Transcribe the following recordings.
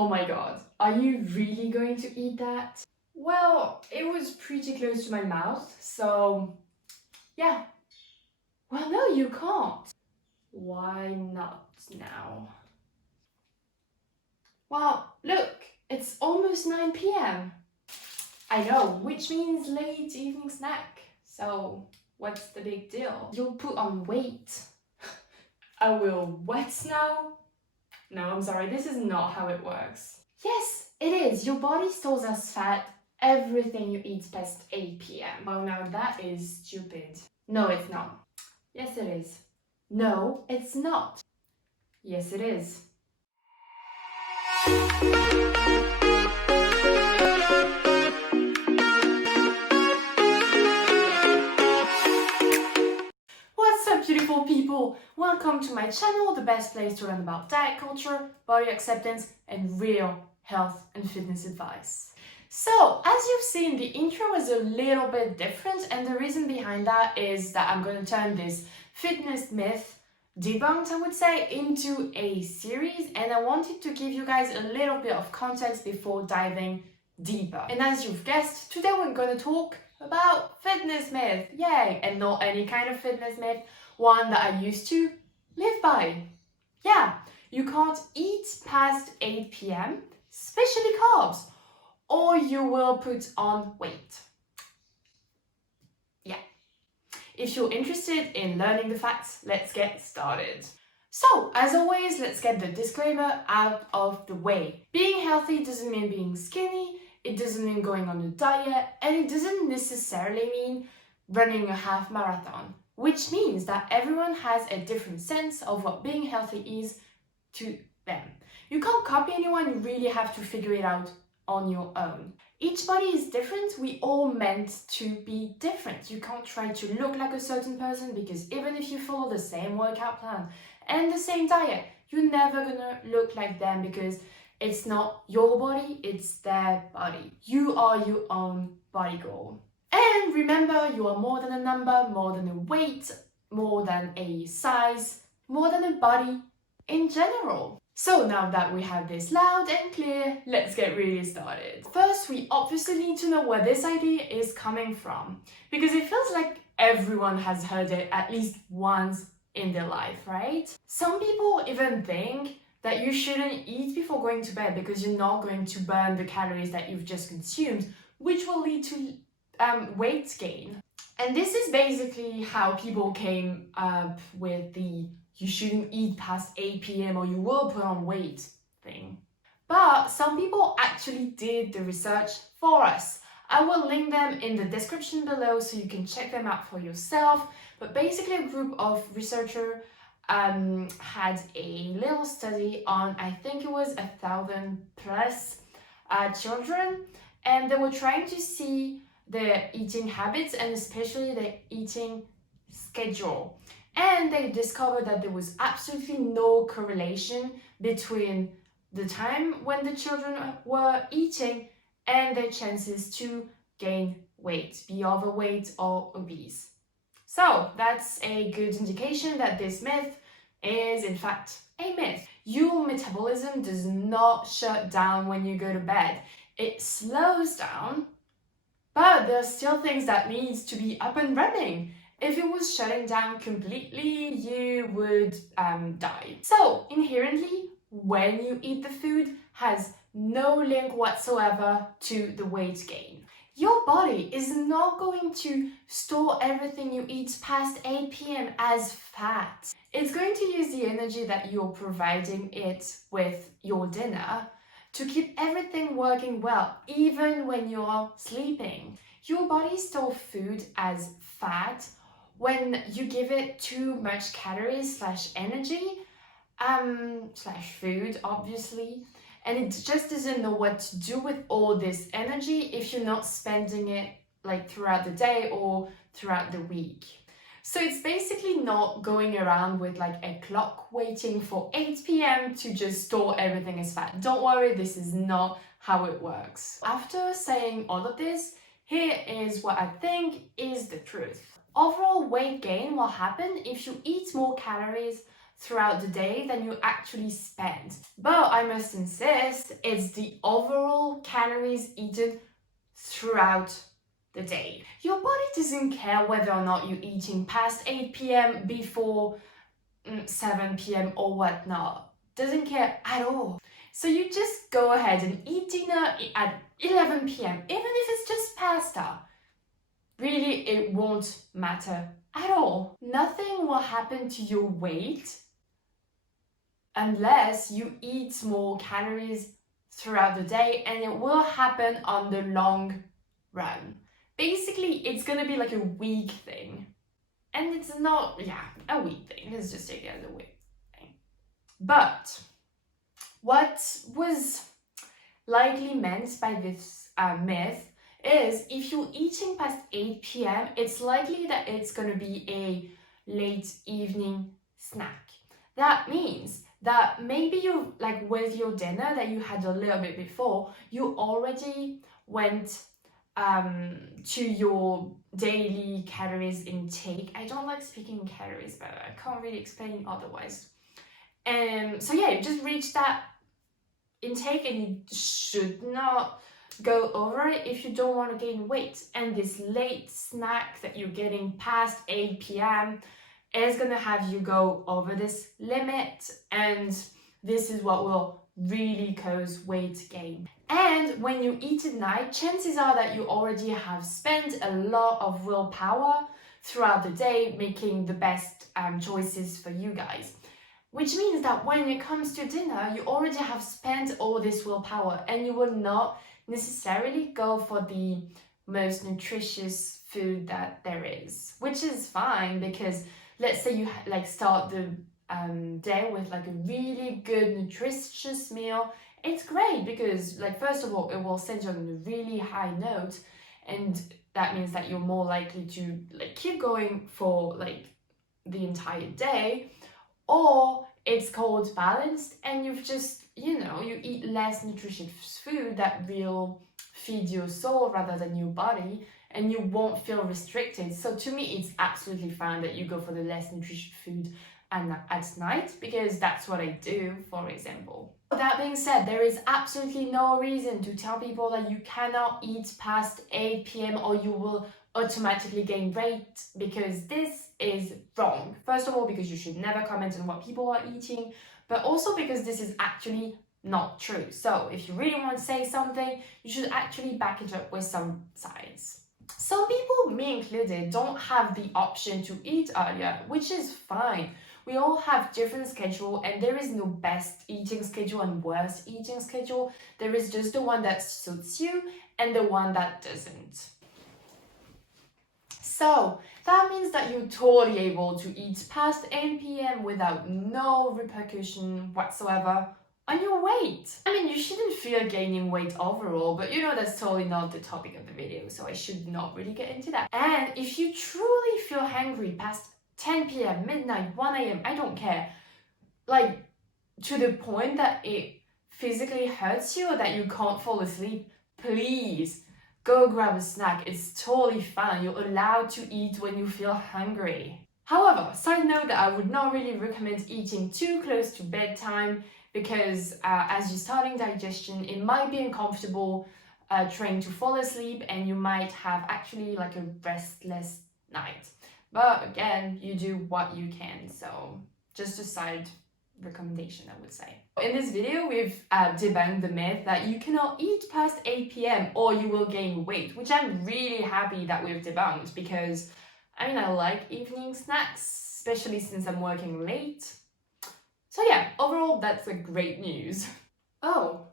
Oh my god, are you really going to eat that? Well, it was pretty close to my mouth, so yeah. Well, no, you can't. Why not now? Well, look, it's almost 9 p.m. I know, which means late evening snack. So, what's the big deal? You'll put on weight. I will what now? No, I'm sorry, this is not how it works. Yes, it is. Your body stores as fat everything you eat past 8 p.m. Well, now that is stupid. No, it's not. Yes, it is. No, it's not. Yes, it is. What's up, beautiful people? Welcome to my channel, the best place to learn about diet culture, body acceptance, and real health and fitness advice. So, as you've seen, the intro was a little bit different, and the reason behind that is that I'm going to turn this fitness myth debunked, I would say, into a series, and I wanted to give you guys a little bit of context before diving deeper. And as you've guessed, today we're going to talk about fitness myth, yay, and not any kind of fitness myth, one that I used to live by. Yeah, you can't eat past 8 p.m., especially carbs, or you will put on weight. Yeah. If you're interested in learning the facts, let's get started. So, as always, let's get the disclaimer out of the way. Being healthy doesn't mean being skinny, it doesn't mean going on a diet, and it doesn't necessarily mean running a half marathon, which means that everyone has a different sense of what being healthy is to them. You can't copy anyone, you really have to figure it out on your own. Each body is different, we all meant to be different. You can't try to look like a certain person because even if you follow the same workout plan and the same diet, you're never gonna look like them because it's not your body, it's their body. You are your own body goal. And remember, you are more than a number, more than a weight, more than a size, more than a body in general. So now that we have this loud and clear, let's get really started. First, we obviously need to know where this idea is coming from, because it feels like everyone has heard it at least once in their life, right? Some people even think that you shouldn't eat before going to bed because you're not going to burn the calories that you've just consumed, which will lead to weight gain. And this is basically how people came up with the you shouldn't eat past 8 p.m. or you will put on weight thing. But some people actually did the research for us. I will link them in the description below so you can check them out for yourself. But basically a group of researchers had a little study on, I think it was 1,000 plus children, and they were trying to see their eating habits and especially their eating schedule. And they discovered that there was absolutely no correlation between the time when the children were eating and their chances to gain weight, be overweight or obese. So that's a good indication that this myth is in fact a myth. Your metabolism does not shut down when you go to bed. It slows down, but there are still things that needs to be up and running. If it was shutting down completely, you would die. So inherently, when you eat the food has no link whatsoever to the weight gain. Your body is not going to store everything you eat past 8 p.m. as fat. It's going to use the energy that you're providing it with your dinner to keep everything working well, even when you're sleeping. Your body stores food as fat when you give it too much calories slash energy, slash food, obviously, and it just doesn't know what to do with all this energy if you're not spending it like throughout the day or throughout the week. So it's basically not going around with like a clock waiting for 8 p.m. to just store everything as fat. Don't worry, this is not how it works. After saying all of this, here is what I think is the truth. Overall weight gain will happen if you eat more calories throughout the day than you actually spend. But I must insist, it's the overall calories eaten throughout the day. Your body doesn't care whether or not you're eating past 8 p.m. before 7 p.m. or whatnot. Doesn't care at all. So you just go ahead and eat dinner at 11 p.m. even if it's just pasta. Really, it won't matter at all. Nothing will happen to your weight unless you eat more calories throughout the day, and it will happen on the long run. Basically, it's gonna be like a week thing. And it's not, a week thing. Let's just take it as a week thing. But what was likely meant by this myth is if you're eating past 8 p.m., it's likely that it's going to be a late evening snack. That means that maybe you, like with your dinner that you had a little bit before, you already went to your daily calories intake. I don't like speaking calories, but I can't really explain otherwise. So yeah, you just reach that intake and you should not go over it if you don't want to gain weight. And this late snack that you're getting past 8 p.m. is going to have you go over this limit, and this is what will really cause weight gain. And when you eat at night, chances are that you already have spent a lot of willpower throughout the day making the best choices for you guys. Which means that when it comes to dinner, you already have spent all this willpower and you will not necessarily go for the most nutritious food that there is, which is fine, because let's say you start the day with like a really good nutritious meal. It's great because first of all, it will send you on a really high note, and that means that you're more likely to keep going for the entire day. Or it's called balanced, and you've just, you eat less nutritious food that will feed your soul rather than your body, and you won't feel restricted. So to me, it's absolutely fine that you go for the less nutritious food at night, because that's what I do, for example. That being said, there is absolutely no reason to tell people that you cannot eat past 8 p.m. or you will automatically gain weight, because this is wrong. First of all, because you should never comment on what people are eating, but also because this is actually not true. So if you really want to say something, you should actually back it up with some science. Some people, me included, don't have the option to eat earlier, which is fine. We all have different schedule, and there is no best eating schedule and worst eating schedule. There is just the one that suits you and the one that doesn't. So that means that you're totally able to eat past 8 p.m. without no repercussion whatsoever on your weight. I mean, you shouldn't fear gaining weight overall, but that's totally not the topic of the video, so I should not really get into that. And if you truly feel hungry past 10 p.m., midnight, 1 a.m., I don't care, to the point that it physically hurts you or that you can't fall asleep, please go grab a snack. It's totally fine. You're allowed to eat when you feel hungry. However, side note that I would not really recommend eating too close to bedtime, because as you're starting digestion, it might be uncomfortable trying to fall asleep, and you might have actually a restless night. But again, you do what you can, so just a side recommendation, I would say. In this video, we've debunked the myth that you cannot eat past 8 p.m. or you will gain weight, which I'm really happy that we've debunked, because I like evening snacks, especially since I'm working late. So yeah, overall, that's a great news. Oh,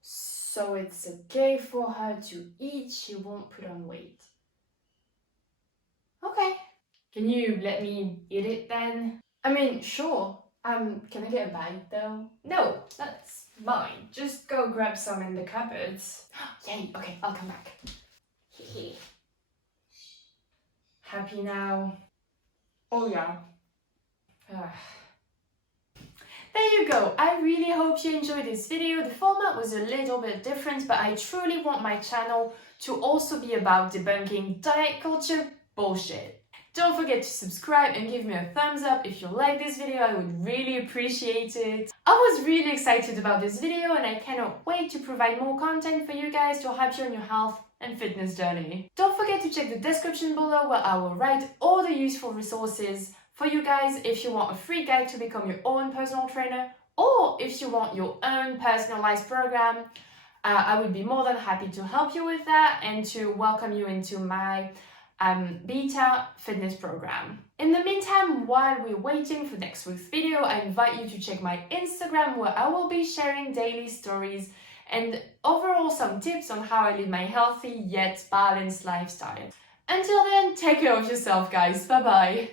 so it's okay for her to eat, she won't put on weight. Okay. Can you let me eat it then? Sure. Can I get a bite though? No, that's mine. Just go grab some in the cupboards. Yay, okay, I'll come back. Happy now? Oh yeah. There you go. I really hope you enjoyed this video. The format was a little bit different, but I truly want my channel to also be about debunking diet culture bullshit. Don't forget to subscribe and give me a thumbs up if you like this video. I would really appreciate it. I was really excited about this video and I cannot wait to provide more content for you guys to help you on your health and fitness journey. Don't forget to check the description below where I will write all the useful resources for you guys if you want a free guide to become your own personal trainer, or if you want your own personalized program. I would be more than happy to help you with that and to welcome you into my beta fitness program. In the meantime, while we're waiting for next week's video, I invite you to check my Instagram where I will be sharing daily stories and overall some tips on how I live my healthy yet balanced lifestyle. Until then, take care of yourself, guys. Bye bye.